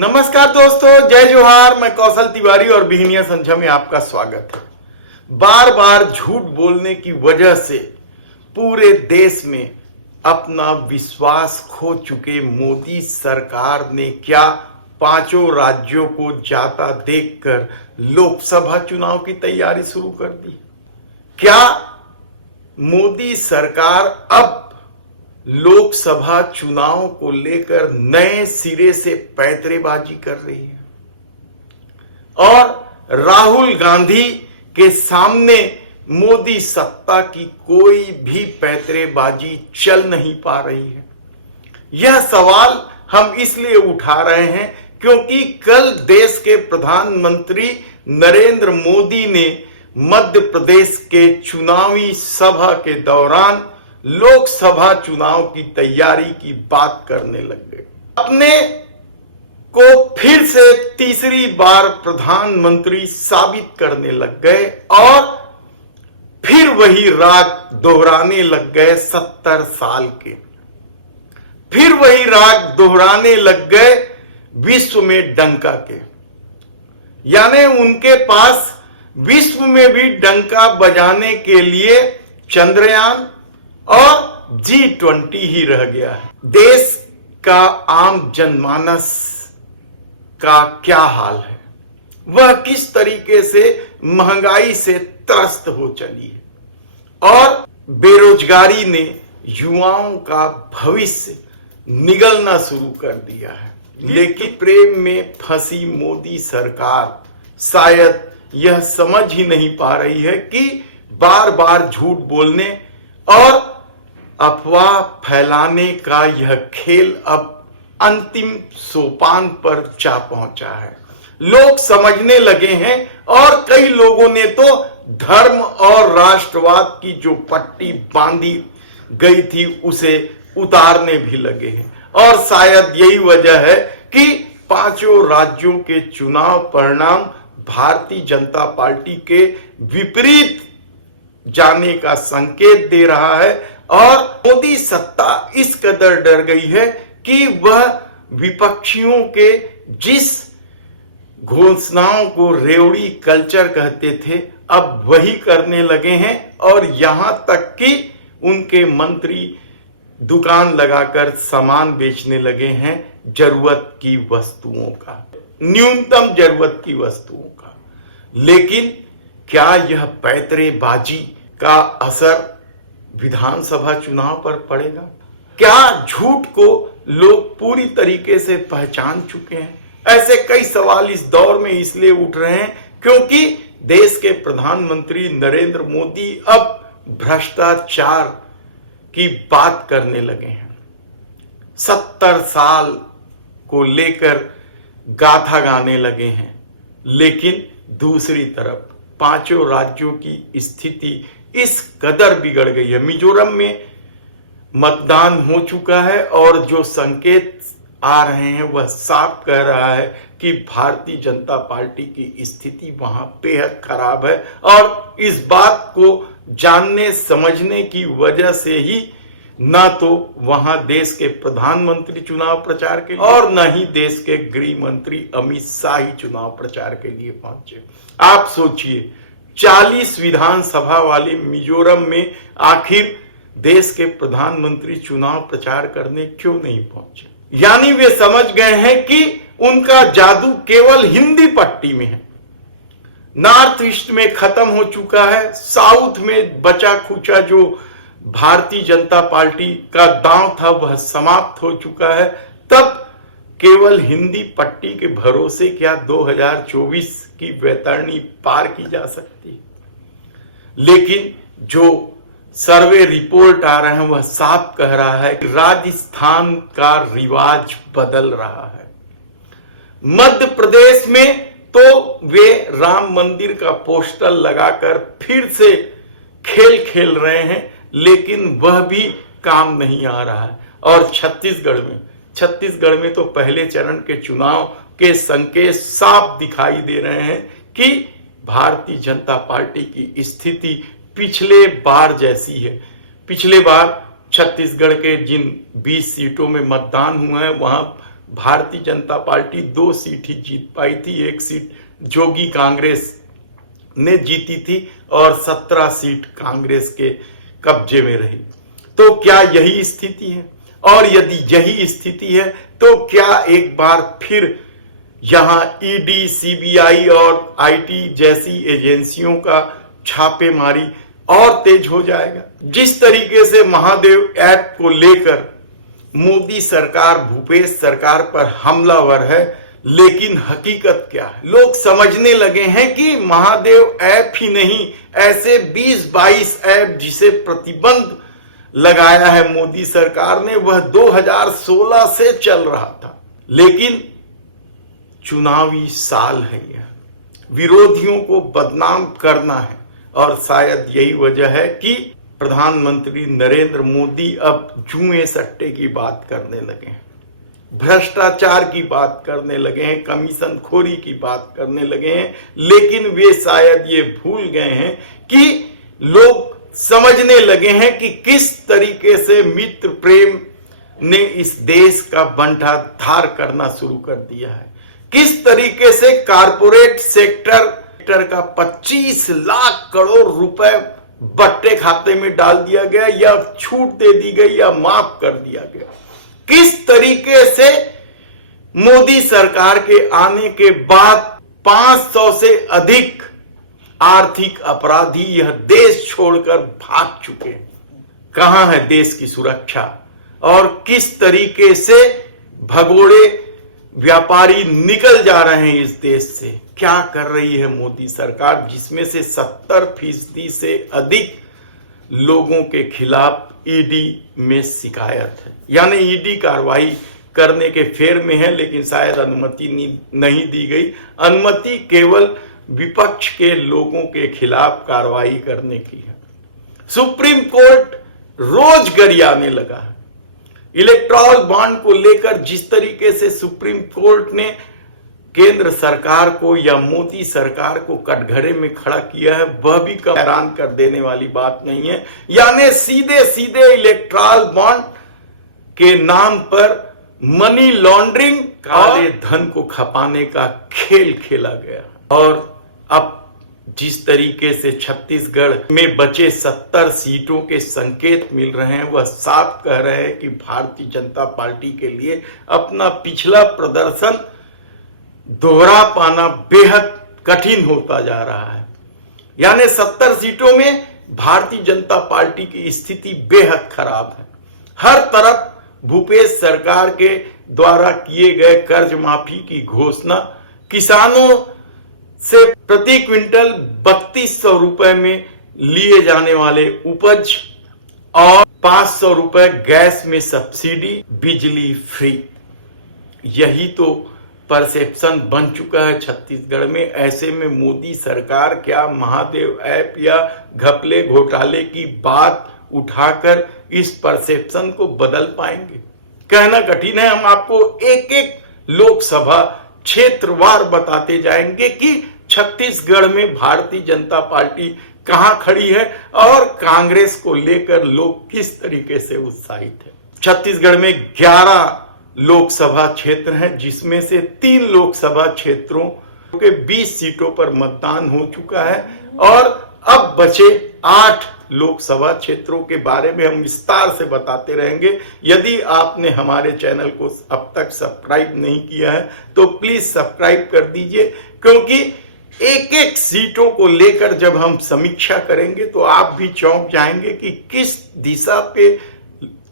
नमस्कार दोस्तों, जय जोहार। मैं कौशल तिवारी और बिहनिया संख्या में आपका स्वागत है। बार बार झूठ बोलने की वजह से पूरे देश में अपना विश्वास खो चुके मोदी सरकार ने क्या पांचों राज्यों को जाता देखकर लोकसभा चुनाव की तैयारी शुरू कर दी? क्या मोदी सरकार अब लोकसभा चुनाव को लेकर नए सिरे से पैंतरेबाजी कर रही है और राहुल गांधी के सामने मोदी सत्ता की कोई भी पैंतरेबाजी चल नहीं पा रही है? यह सवाल हम इसलिए उठा रहे हैं क्योंकि कल देश के प्रधानमंत्री नरेंद्र मोदी ने मध्य प्रदेश के चुनावी सभा के दौरान लोकसभा चुनाव की तैयारी की बात करने लग गए। अपने को फिर से तीसरी बार प्रधानमंत्री साबित करने लग गए और फिर वही राग दोहराने लग गए 70 साल के। फिर वही राग दोहराने लग गए विश्व में डंका के। यानी उनके पास विश्व में भी डंका बजाने के लिए चंद्रयान और G20 ही रह गया है। देश का आम जनमानस का क्या हाल है? वह किस तरीके से महंगाई से त्रस्त हो चली है और बेरोजगारी ने युवाओं का भविष्य निगलना शुरू कर दिया है। लेकिन प्रेम में फंसी मोदी सरकार शायद यह समझ ही नहीं पा रही है कि बार बार झूठ बोलने और अफवाह फैलाने का यह खेल अब अंतिम सोपान पर जा पहुंचा है। लोग समझने लगे हैं और कई लोगों ने तो धर्म और राष्ट्रवाद की जो पट्टी बांधी गई थी उसे उतारने भी लगे हैं। और शायद यही वजह है कि पांचों राज्यों के चुनाव परिणाम भारतीय जनता पार्टी के विपरीत जाने का संकेत दे रहा है और मोदी सत्ता इस कदर डर गई है कि वह विपक्षियों के जिस घोषणाओं को रेवड़ी कल्चर कहते थे अब वही करने लगे हैं और यहां तक कि उनके मंत्री दुकान लगाकर सामान बेचने लगे हैं जरूरत की वस्तुओं का, न्यूनतम जरूरत की वस्तुओं का। लेकिन क्या यह पैंतरेबाजी का असर विधानसभा चुनाव पर पड़ेगा? क्या झूठ को लोग पूरी तरीके से पहचान चुके हैं? ऐसे कई सवाल इस दौर में इसलिए उठ रहे हैं क्योंकि देश के प्रधानमंत्री नरेंद्र मोदी अब भ्रष्टाचार की बात करने लगे हैं। 70 साल को लेकर गाथा गाने लगे हैं। लेकिन दूसरी तरफ पांचों राज्यों की स्थिति इस कदर बिगड़ गई है। मिजोरम में मतदान हो चुका है और जो संकेत आ रहे हैं वह साफ कह रहा है कि भारतीय जनता पार्टी की स्थिति वहां बेहद खराब है और इस बात को जानने समझने की वजह से ही न तो वहां देश के प्रधानमंत्री चुनाव प्रचार के लिए और न ही देश के गृह मंत्री अमित शाह ही चुनाव प्रचार के लिए पहुंचे। आप सोचिए 40 विधानसभा वाले मिजोरम में आखिर देश के प्रधानमंत्री चुनाव प्रचार करने क्यों नहीं पहुंचे? यानी वे समझ गए हैं कि उनका जादू केवल हिंदी पट्टी में है। नॉर्थ ईस्ट में खत्म हो चुका है। साउथ में बचा खुचा जो भारतीय जनता पार्टी का दांव था वह समाप्त हो चुका है। तब केवल हिंदी पट्टी के भरोसे क्या 2024 की वैतरणी पार की जा सकती? लेकिन जो सर्वे रिपोर्ट आ रहे हैं वह साफ कह रहा है कि राजस्थान का रिवाज बदल रहा है। मध्य प्रदेश में तो वे राम मंदिर का पोस्टर लगाकर फिर से खेल खेल रहे हैं लेकिन वह भी काम नहीं आ रहा है। और छत्तीसगढ़ में तो पहले चरण के चुनाव के संकेत साफ दिखाई दे रहे हैं कि भारतीय जनता पार्टी की स्थिति पिछले बार जैसी है। पिछले बार छत्तीसगढ़ के जिन 20 सीटों में मतदान हुआ है वहां भारतीय जनता पार्टी 2 सीट ही जीत पाई थी। 1 सीट जोगी कांग्रेस ने जीती थी और 17 सीट कांग्रेस के कब्जे में रही। तो क्या यही स्थिति है? और यदि यही स्थिति है तो क्या एक बार फिर यहां ईडी, सीबीआई और आईटी जैसी एजेंसियों का छापेमारी और तेज हो जाएगा? जिस तरीके से महादेव ऐप को लेकर मोदी सरकार, भूपेश सरकार पर हमलावर है, लेकिन हकीकत क्या है? लोग समझने लगे हैं कि महादेव ऐप ही नहीं, ऐसे 20-22 ऐप जिसे प्रतिबंध लगाया है मोदी सरकार ने, वह 2016 से चल रहा था। लेकिन चुनावी साल है, यह विरोधियों को बदनाम करना है और शायद यही वजह है कि प्रधानमंत्री नरेंद्र मोदी अब जुए सट्टे की बात करने लगे हैं, भ्रष्टाचार की बात करने लगे हैं, कमीशन खोरी की बात करने लगे हैं। लेकिन वे शायद ये भूल गए हैं कि लोग समझने लगे हैं कि किस तरीके से मित्र प्रेम ने इस देश का बंटाधार करना शुरू कर दिया है, किस तरीके से कारपोरेट सेक्टर का 25 लाख करोड़ रुपए बट्टे खाते में डाल दिया गया या छूट दे दी गई या माफ कर दिया गया, किस तरीके से मोदी सरकार के आने के बाद 500 से अधिक आर्थिक अपराधी यह देश छोड़कर भाग चुके। कहां है देश की सुरक्षा? और किस तरीके से भगोड़े व्यापारी निकल जा रहे हैं इस देश से? क्या कर रही है मोदी सरकार, जिसमें से 70% से अधिक लोगों के खिलाफ ईडी में शिकायत है, यानी ईडी कार्रवाई करने के फेर में है, लेकिन शायद अनुमति नहीं दी गई। अनुमति केवल विपक्ष के लोगों के खिलाफ कार्रवाई करने की है। सुप्रीम कोर्ट रोज गरियाने लगा है। इलेक्टोरल बॉन्ड को लेकर जिस तरीके से सुप्रीम कोर्ट ने केंद्र सरकार को या मोदी सरकार को कटघरे में खड़ा किया है, वह भी कम हैरान कर देने वाली बात नहीं है। यानी सीधे सीधे इलेक्टोरल बॉन्ड के नाम पर मनी लॉन्ड्रिंग, काले धन को खपाने का खेल खेला गया। और अब जिस तरीके से छत्तीसगढ़ में बचे 70 सीटों के संकेत मिल रहे हैं, वह साफ कह रहे हैं कि भारतीय जनता पार्टी के लिए अपना पिछला प्रदर्शन दोहरा पाना बेहद कठिन होता जा रहा है। यानी 70 सीटों में भारतीय जनता पार्टी की स्थिति बेहद खराब है। हर तरफ भूपेश सरकार के द्वारा किए गए कर्ज माफी की घोषणा, किसानों से प्रति क्विंटल 3200 रुपए में लिए जाने वाले उपज और 500 रुपए गैस में सब्सिडी, बिजली फ्री, यही तो परसेप्शन बन चुका है छत्तीसगढ़ में। ऐसे में मोदी सरकार क्या महादेव ऐप या घपले घोटाले की बात उठाकर इस परसेप्शन को बदल पाएंगे? कहना कठिन है। हम आपको एक एक लोकसभा क्षेत्रवार बताते जाएंगे कि छत्तीसगढ़ में भारतीय जनता पार्टी कहां खड़ी है और कांग्रेस को लेकर लोग किस तरीके से उत्साहित है। छत्तीसगढ़ में 11 लोकसभा क्षेत्र हैं, जिसमें से 3 लोकसभा क्षेत्रों के 20 सीटों पर मतदान हो चुका है और अब बचे 8 लोकसभा क्षेत्रों के बारे में हम विस्तार से बताते रहेंगे। यदि आपने हमारे चैनल को अब तक सब्सक्राइब नहीं किया है तो प्लीज सब्सक्राइब कर दीजिए, क्योंकि एक एक सीटों को लेकर जब हम समीक्षा करेंगे तो आप भी चौंक जाएंगे कि किस दिशा पे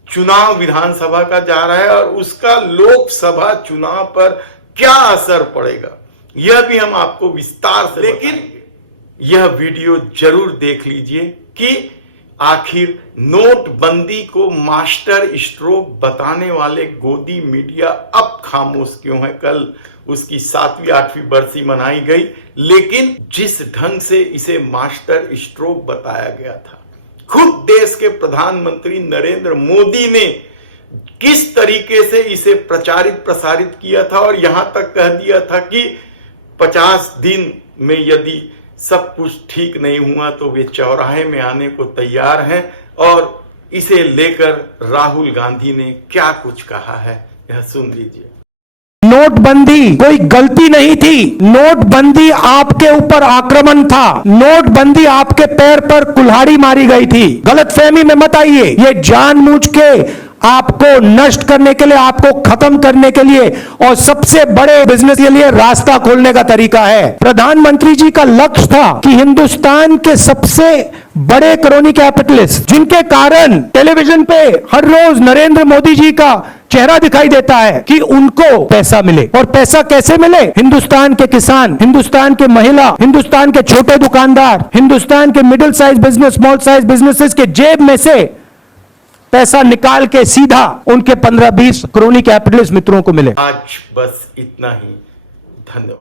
चुनाव विधानसभा का जा रहा है और उसका लोकसभा चुनाव पर क्या असर पड़ेगा, यह भी हम आपको विस्तार से लेकिन यह वीडियो जरूर देख लीजिए कि आखिर नोटबंदी को मास्टर स्ट्रोक बताने वाले गोदी मीडिया अब खामोश क्यों है। कल उसकी 7वीं 8वीं बरसी मनाई गई, लेकिन जिस ढंग से इसे मास्टर स्ट्रोक बताया गया था, खुद देश के प्रधानमंत्री नरेंद्र मोदी ने किस तरीके से इसे प्रचारित प्रसारित किया था और यहां तक कह दिया था कि 50 दिन में यदि सब कुछ ठीक नहीं हुआ तो वे चौराहे में आने को तैयार हैं। और इसे लेकर राहुल गांधी ने क्या कुछ कहा है, यह सुन लीजिए। नोटबंदी कोई गलती नहीं थी, नोटबंदी आपके ऊपर आक्रमण था, नोटबंदी आपके पैर पर कुल्हाड़ी मारी गई थी। गलतफहमी में मत आइए, ये जानबूझ के आपको नष्ट करने के लिए, आपको खत्म करने के लिए और सबसे बड़े बिजनेस के लिए रास्ता खोलने का तरीका है। प्रधानमंत्री जी का लक्ष्य था कि हिंदुस्तान के सबसे बड़े क्रोनी कैपिटलिस्ट, जिनके कारण टेलीविजन पे हर रोज नरेंद्र मोदी जी का चेहरा दिखाई देता है, कि उनको पैसा मिले। और पैसा कैसे मिले? हिंदुस्तान के किसान, हिंदुस्तान के महिला, हिंदुस्तान के छोटे दुकानदार, हिंदुस्तान के middle size business, small size businesses के जेब में से पैसा निकाल के सीधा उनके 15-20 क्रोनी कैपिटलिस्ट मित्रों को मिले। आज बस इतना ही। धन्यवाद।